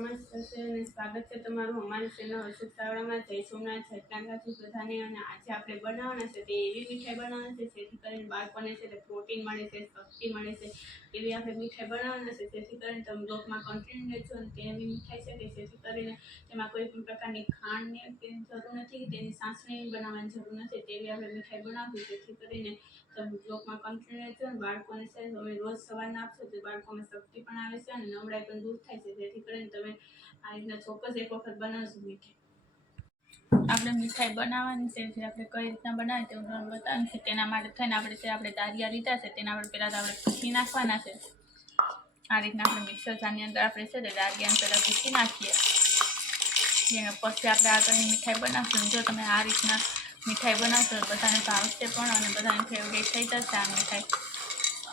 નમસ્તે અને સ્વાગત છે તમારું અમારી ચેનલ અશુક ચાવડામાં. જય સોમનાથ સત્યાનાથી બધાને. અને આજે આપણે બનાવવાના છે તે એવી મીઠાઈ બનાવવાના છે જેથી કરીને બાળકોને છે તે પ્રોટીન મળે છે, શક્તિ મળે છે. એવી આપણે મીઠાઈ બનાવવાના છે જેથી કરીને તમે બ્લોગમાં કન્ટિન્યુ રહેજો. અને તે એવી મીઠાઈ છે કે જેથી કરીને તેમાં કોઈ પણ પ્રકારની ખાંડની જરૂર નથી, તેની સાસણી બનાવવાની જરૂર નથી. તેવી આપણે મીઠાઈ બનાવવી જેથી કરીને તમે બ્લોગમાં કન્ટિન્યુ રહેજો. અને બાળકોને છે તમે રોજ સવારના આપશો તો બાળકોમાં શક્તિ પણ આવે છે અને નબળાઈ પણ દૂર થાય છે. જેથી કરીને તમે આ રીતના ચોક્કસ એક વખત બનાવજો મીઠાઈ. આપણે મીઠાઈ બનાવવાની છે, જે આપણે કઈ રીતના બનાવીએ તે હું બતાવવાનું છે. તેના માટે થઈને આપણે દારિયા લીધા છે, તેના આપણે પહેલાં તો આપણે પીસી નાખવાના છે. આ રીતના આપણે મિક્સર જારની અંદર આપણે છે તે દારિયાને પહેલાં પીસી નાખીએ. પછી આપણે આગળની મીઠાઈ બનાવશું. જો તમે આ રીતના મીઠાઈ બનાવશો તો બધાને ભાવશે પણ અને બધાને ફેવરેટ થઈ જશે આ મીઠાઈ.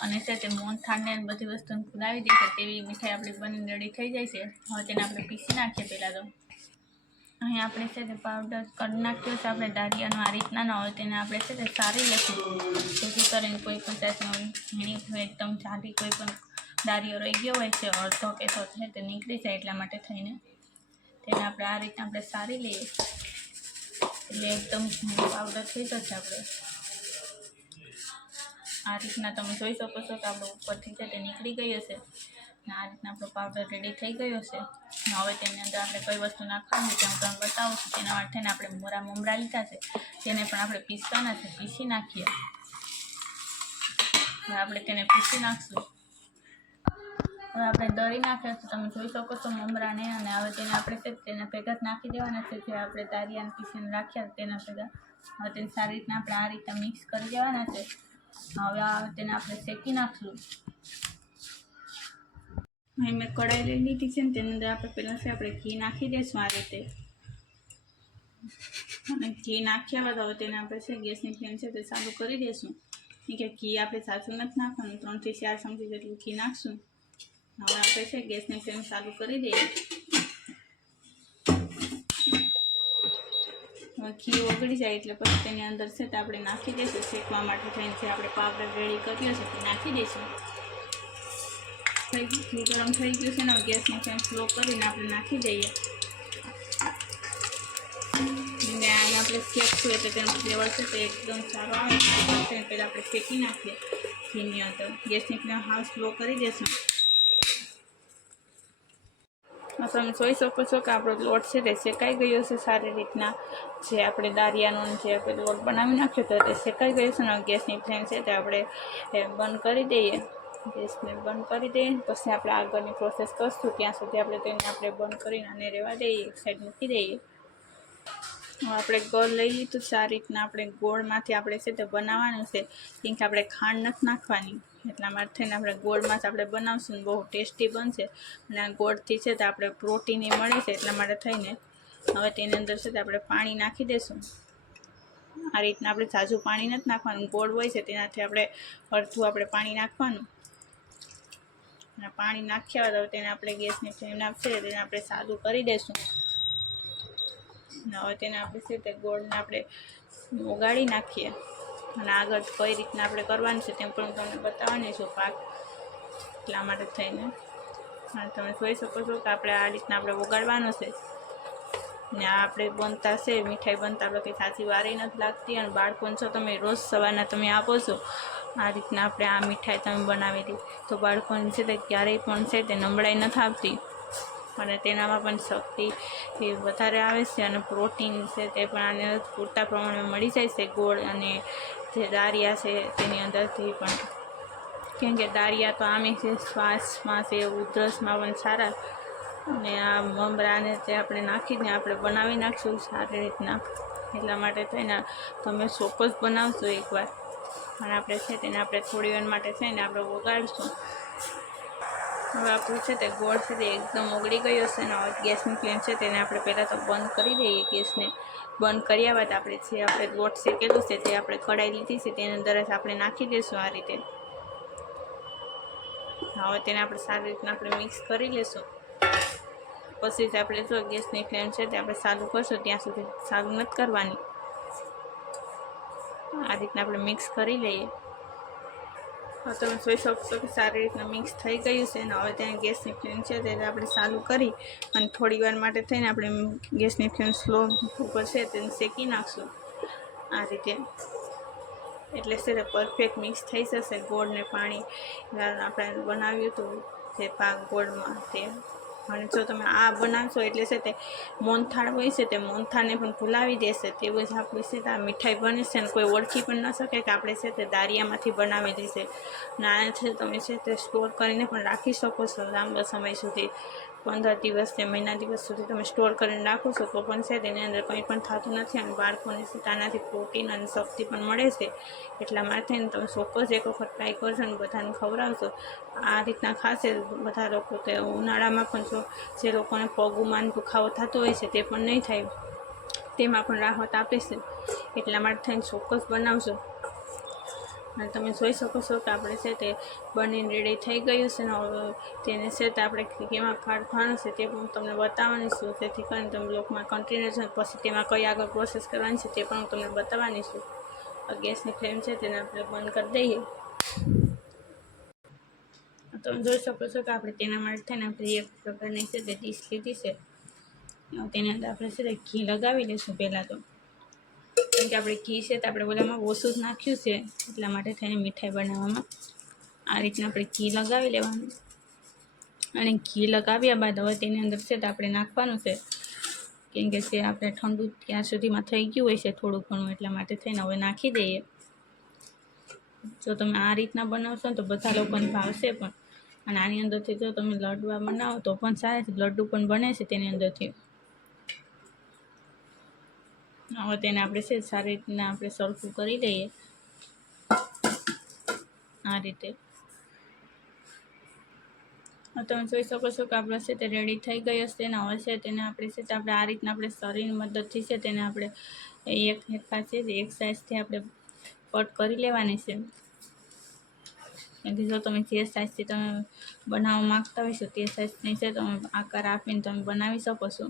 અને છે તે મોહનથાળને બધી વસ્તુને ફૂલાવી દે છે તેવી મીઠાઈ આપણી બનીને રેડી થઈ જાય છે. હવે તેને આપણે પીસી નાખીએ. પહેલાં તો અહીં આપણે છે તે પાવડર કરી નાખ્યો છે આપણે દારિયાનો આ રીતના. હોય તેને આપણે છે તે સારી લઈશું જેથી કરીને કોઈ પણ જાતનો ઝીણી એકદમ જાડી કોઈ પણ દારિયો રહી ગયો હોય છે અડધો કે તો છે તે નીકળી જાય. એટલા માટે થઈને તેને આપણે આ રીતના આપણે સારી લઈએ એટલે એકદમ પાવડર થઈ જશે. આપણે આ રીતના તમે જોઈ શકો છો કે આપણો ઉપરથી છે તે નીકળી ગયો છે. અને આ રીતના આપણો પાવડર રેડી થઈ ગયો છે. હવે તેની અંદર આપણે કઈ વસ્તુ નાખવાની છે હું તમને બતાવું છું. તેના માટે આપણે મોરા મમરા લીધા છે, તેને પણ આપણે પીસવાના છે. પીસી નાખીએ. હવે આપણે તેને પીસી નાખશું. હવે આપણે દળી નાખ્યા છે, તમે જોઈ શકો છો મમરાને. અને હવે તેને આપણે તેના ભેગા જ નાખી દેવાના છે, જે આપણે દારિયાને પીસીને રાખ્યા તેના ભેગા. હવે તેને સારી રીતના આપણે આ રીતના મિક્સ કરી દેવાના છે. હવે તેને આપણે શેકી નાખશું. અહીં મેં કઢાઈ લઈ લીધી છે ને તેની અંદર આપણે પહેલાં છે આપણે ઘી નાખી દઈશું આ રીતે. અને ઘી નાખ્યા બાદ હવે તેને આપણે છે ગેસની ફ્લેમ છે તે ચાલુ કરી દઈશું. કે ઘી આપણે સાચું નથી નાખવાનું, 3 થી 4 ચમચી જેટલું ઘી નાખશું. હવે આપણે છે ગેસની ફ્લેમ ચાલુ કરી દઈએ. હવે ઘી ઓગળી જાય એટલે પછી તેની અંદર છે તે આપણે નાખી દઈશું. શેકવા માટે થઈને જે આપણે પાવડર રેડી કર્યો છે તે નાખી દઈશું. ઘી ગરમ થઈ ગયું છે ને ગેસની ફ્લેમ સ્લો કરીને આપણે નાખી દઈએ. અને આને આપણે શેકશું એટલે તેનો ફ્લેવર છે તે એકદમ સારો આવે છે. પહેલાં આપણે શેકી નાખીએ ઘીની અંદર. ગેસની ફ્લેમ હાવ સ્લો કરી દઈશું. તમે જોઈ શકો છો કે આપણો લોટ છે તે શેકાઈ ગયો છે સારી રીતના. જે આપણે દારિયાનો જે આપણે લોટ બનાવી નાખ્યો તો તે શેકાઈ ગયો છે. અને ગેસની ફ્લેમ છે તે આપણે બંધ કરી દઈએ. ગેસને બંધ કરી દઈએ પછી આપણે આગળની પ્રોસેસ કરીશું. ત્યાં સુધી આપણે તેને બંધ કરીને આને રહેવા દઈએ, એક સાઈડ મૂકી દઈએ. આપણે ગોળ લઈ લીધું છે. આ રીતના આપણે ગોળમાંથી આપણે છે તે બનાવવાનું છે. કેમ કે આપણે ખાંડ નથી નાખવાની, એટલા માટે થઈને આપણે ગોળમાં જ આપણે બનાવશું. બહુ ટેસ્ટી બનશે. અને આ ગોળથી છે તે આપણે પ્રોટીન મળે છે. એટલા માટે થઈને હવે તેની અંદર છે તે આપણે પાણી નાખી દઈશું. આ રીતના આપણે ઝાઝું પાણી નથી નાખવાનું. ગોળ હોય છે તેનાથી આપણે અડધું આપણે પાણી નાખવાનું. અને પાણી નાખ્યા બાદ હવે તેને આપણે ગેસની ફ્લેમ છે તેને આપણે ચાલુ કરી દઈશું. હવે તેને આપણે છે તે ગોળને આપણે ઓગાળી નાખીએ. અને આગળ કઈ રીતના આપણે કરવાનું છે તેમ પણ હું તમને બતાવવાની છું પાક. એટલા માટે થઈને તમે જોઈ શકો છો કે આપણે આ રીતના આપણે ઓગાળવાનો છે. ને આ આપણે બનતા છે મીઠાઈ બનતા આપણે કંઈ સાચી વારે નથી લાગતી. અને બાળકોને જો તમે રોજ સવારના તમે આપો છો આ રીતના આપણે આ મીઠાઈ તમે બનાવેલી તો બાળકોને છે તે ક્યારેય પણ છે તે નબળાઈ નથી આવતી. અને તેનામાં પણ શક્તિ એ વધારે આવે છે. અને પ્રોટીન છે તે પણ આને પૂરતા પ્રમાણમાં મળી જાય છે. ગોળ અને જે દારિયા છે તેની અંદરથી પણ. કેમ કે દારિયા તો આમે છે શ્વાસમાં છે, ઉધરસમાં પણ સારા. અને આ મમરાને જે આપણે નાખીને આપણે બનાવી નાખશું સારી રીતના. એટલા માટે થઈને તમે ચોક્કસ બનાવશો એકવાર. અને આપણે છે તેને આપણે થોડી વાર માટે થઈને આપણે વગાડીશું. હવે આપણું છે તે ગોળ છે તે એકદમ ઓગળી ગયો છે. અને ગેસની ફ્લેમ છે તેને આપણે પહેલાં તો બંધ કરી દઈએ. ગેસને બંધ કર્યા બાદ આપણે જે આપણે લોટ શેકેલું છે તે આપણે કઢાઈ લીધી છે તેની અંદર જ આપણે નાખી દઈશું આ રીતે. હવે તેને આપણે સારી રીતના આપણે મિક્સ કરી લઈશું. પછી જ આપણે જો ગેસની ફ્લેમ છે તે આપણે ચાલુ કરશું. ત્યાં સુધી ચાલુ નથી કરવાની. આ રીતના આપણે મિક્સ કરી લઈએ. તમે જોઈ શકશો કે સારી રીતના મિક્સ થઈ ગયું છે. અને હવે ત્યાં ગેસની ફ્લેમ છે તે આપણે ચાલુ કરી અને થોડી વાર માટે થઈને આપણે ગેસની ફ્લેમ સ્લો ઉપર છે તેને શેકી નાખશું આ રીતે. એટલે છે તે પરફેક્ટ મિક્સ થઈ જશે. ગોળ ને પાણી આપણે બનાવ્યું હતું તે પાક ગોળમાં તે. અને જો તમે આ બનાવશો એટલે છે તે મોહનથાળ હોય છે તે મોહનથાળને પણ ભૂલાવી દેશે. તેવું જ આપણું છે તે આ મીઠાઈ બને છે. અને કોઈ ઓળખી પણ ન શકે કે આપણે છે તે દારિયામાંથી બનાવેલી છે. નાના છે તમે છે તે સ્ટોર કરીને પણ રાખી શકો છો લાંબા સમય સુધી. 15 દિવસ કે મહિના દિવસ સુધી તમે સ્ટોર કરીને રાખો છો તો પણ છે તેની અંદર કંઈ પણ થતું નથી. અને બાળકોને છે આનાથી પ્રોટીન અને શક્તિ પણ મળે છે. એટલા માટે તમે ચોક્કસ એક વખત ટ્રાય કરજો અને બધાને ખવડાવશો. આ રીતના ખાશે બધા લોકો. તે ઉનાળામાં પણ જે લોકોને પગમાં દુખાવો થતો હોય છે તે પણ નહીં થાય, તેમાં પણ રાહત આપે છે. એટલા માટે થઈને ચોક્કસ બનાવજો. અને તમે જોઈ શકો છો કે આપણે છે તે બનીને રેડી થઈ ગયું છે. ને હવે તેને છે તે આપણે કેમાં કાઢવાનું છે તે પણ તમને બતાવવાની છું. જેથી કરીને તમે બ્લોગમાં કન્ટિન્યુ છે. પછી તેમાં કઈ આગળ પ્રોસેસ કરવાની છે તે પણ હું તમને બતાવવાની છું. ગેસની ફ્લેમ છે તેને આપણે બંધ કરી દઈએ. તમે જોઈ શકો છો કે આપણે તેના માટે થઈને આપણે એક પ્રકારની છે તે ડીશ લીધી છે. તેની અંદર આપણે છે તે ઘી લગાવી લઈશું પહેલાં તો. કેમ કે આપણે ઘી છે તો આપણે ઓલામાં ઓછું જ નાખ્યું છે. એટલા માટે થઈને મીઠાઈ બનાવવામાં આ રીતના આપણે ઘી લગાવી લેવાનું. અને ઘી લગાવ્યા બાદ હવે તેની અંદર છે તો આપણે નાખવાનું છે. કેમ કે તે આપણે ઠંડુ ત્યાં સુધીમાં થઈ ગયું હોય છે થોડું ઘણું. એટલા માટે થઈને હવે નાખી દઈએ. જો તમે આ રીતના બનાવશો ને તો બધા લોકોને ભાવશે પણ. અને આની અંદરથી જો તમે લડવા બનાવો તો પણ સારા છે. લડ્ડુ પણ બને છે તેની અંદરથી. હવે તેને આપણે છે સારી રીતના આપણે સરખું કરી દઈએ આ રીતે. તમે જોઈ શકો છો કે આપણે છે તે રેડી થઈ ગયો છે. ને હવે છે તેને આપણે છે તે આપણે આ રીતના આપણે શરીરની મદદથી છે તેને આપણે એક પાસે એક સાઈઝથી આપણે કટ કરી લેવાની છે. જો તમે જે સાઈઝથી તમે બનાવવા માગતા હોય છો તે સાઈઝની છે તમે આકાર આપીને તમે બનાવી શકો છો.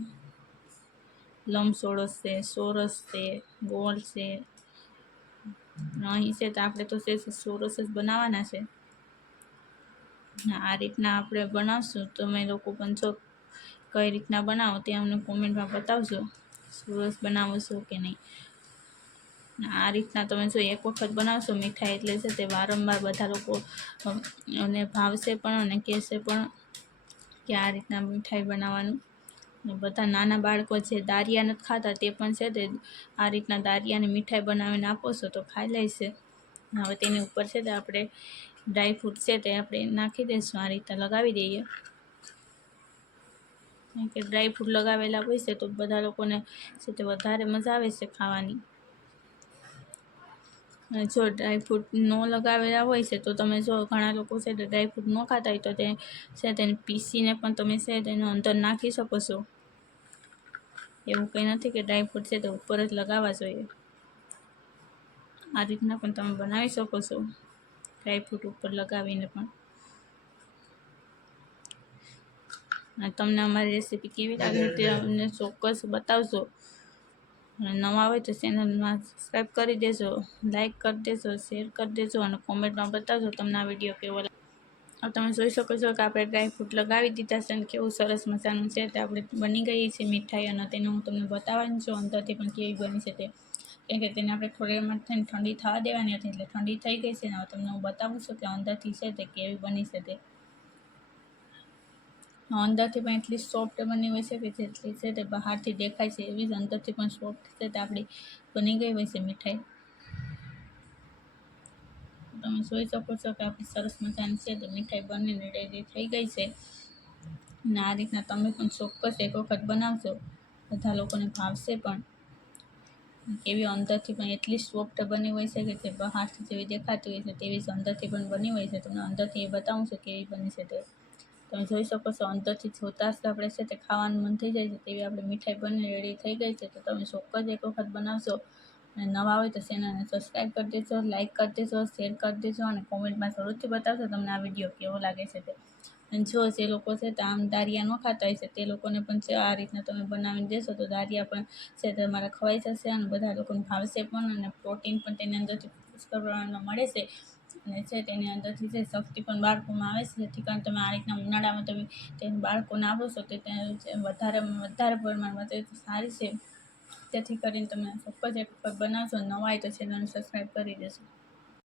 લંબચોરસ છે, ચોરસ છે, ગોળ છે. અહીં છે તો આપણે તો છે ચોરસ જ બનાવવાના છે. આ રીતના આપણે બનાવશું. તમે લોકો પણ જો કઈ રીતના બનાવો તે અમને કોમેન્ટમાં બતાવજો. ચોરસ બનાવો છો કે નહીં. આ રીતના તમે જો એક વખત બનાવશો મીઠાઈ એટલે છે તે વારંવાર બધા લોકો અને ભાવશે પણ અને કહેશે પણ કે આ રીતના મીઠાઈ બનાવવાનું. ને બધા નાના બાળકો જે દારિયા નથી ખાતા તે પણ છે તે આ રીતના દારિયાની મીઠાઈ બનાવીને આપો છો તો ખાઈ લેશે. હવે તેની ઉપર છે તે આપણે ડ્રાયફ્રૂટ છે તે આપણે નાખી દઈશું. આ રીતે લગાવી દઈએ. કેમ કે ડ્રાયફ્રૂટ લગાવેલા હોય છે તો બધા લોકોને છે તે વધારે મજા આવે છે ખાવાની. જો ડ્રાયફ્રૂટ ન લગાવેલા હોય છે તો તમે જો ઘણા લોકો છે તે ડ્રાયફ્રૂટ ન ખાતા હોય તો તે છે તેને પીસીને પણ તમે છે તેને અંદર નાખી શકો છો. એવું કંઈ નથી કે ડ્રાયફ્રૂટ છે તે ઉપર જ લગાવવા જોઈએ. આ રીતના પણ તમે બનાવી શકો છો ડ્રાયફ્રૂટ ઉપર લગાવીને પણ. અને તમને અમારી રેસીપી કેવી લાગે તે અમને ચોક્કસ બતાવજો. અને નવા હોય તો ચેનલમાં સબસ્ક્રાઈબ કરી દેજો, લાઈક કરી દેજો, શેર કરી દેજો અને કોમેન્ટમાં બતાવજો તમને આ વિડીયો કેવો લાગે. હવે તમે જોઈ શકો છો કે આપણે ડ્રાયફ્રૂટ લગાવી દીધા છે. અને કેવું સરસ મજાનું છે તે આપણે બની ગઈ છે મીઠાઈ. અને તેને હું તમને બતાવવાની છું અંદરથી પણ કેવી બની છે તે. કેમ કે તેને આપણે થોડી વાર થઈને ઠંડી થવા દેવાની હતી. એટલે ઠંડી થઈ ગઈ છે ને હવે તમને હું બતાવું છું કે અંદરથી છે તે કેવી બની છે તે. અંદરથી પણ એટલી સોફ્ટ બની હોય છે કે જેટલી છે તે બહારથી દેખાય છે એવી જ અંદરથી પણ સોફ્ટ છે તે આપણી બની ગઈ હોય છે મીઠાઈ. તમે જોઈ શકો છો કે આપણી સરસ મજાની છે તે મીઠાઈ બનીને રેડી થઈ ગઈ છે. અને આ રીતના તમે પણ ચોક્કસ એક વખત બનાવશો. બધા લોકોને ભાવશે પણ. એવી અંદરથી પણ એટલી સોફ્ટ બની હોય છે કે જે બહારથી જેવી દેખાતી હોય છે તેવી જ અંદરથી પણ બની હોય છે. તમને અંદરથી એ બતાવું છું કેવી બની છે તે. તમે જોઈ શકો છો અંદરથી જોતાં જ આપણે છે તે ખાવાનું મન થઈ જાય છે તેવી આપણે મીઠાઈ બની રેડી થઈ ગઈ છે. તો તમે ચોક્કસ એક વખત બનાવશો. અને નવા હોય તો ચેનલને સબસ્ક્રાઈબ કરી દેજો, લાઈક કરી દેજો, શેર કરી દેજો અને કોમેન્ટમાં જરૂરથી બતાવજો તમને આ વિડીયો કેવો લાગે છે તે. અને જો જે લોકો છે તે આમ દારિયા ન ખાતા હોય છે તે લોકોને પણ છે આ રીતના તમે બનાવીને દેશો તો દારિયા પણ છે તે તમારા ખવાઈ જશે. અને બધા લોકોને ભાવશે પણ અને પ્રોટીન પણ તેની અંદરથી પુષ્કળ પ્રમાણમાં મળે છે. અને છે તેની અંદરથી છે શક્તિ પણ બાળકોમાં આવે છે, જેથી કરીને તમે આ રીતના ઉનાળામાં તમે તેને બાળકોને આપો છો તો તેને વધારે પ્રમાણમાં તે સારી છે. તેથી કરીને તમે ચોક્કસ એક વખત બનાવશો. નવા હોય તો ચેનલને સબસ્ક્રાઈબ કરી દેશો.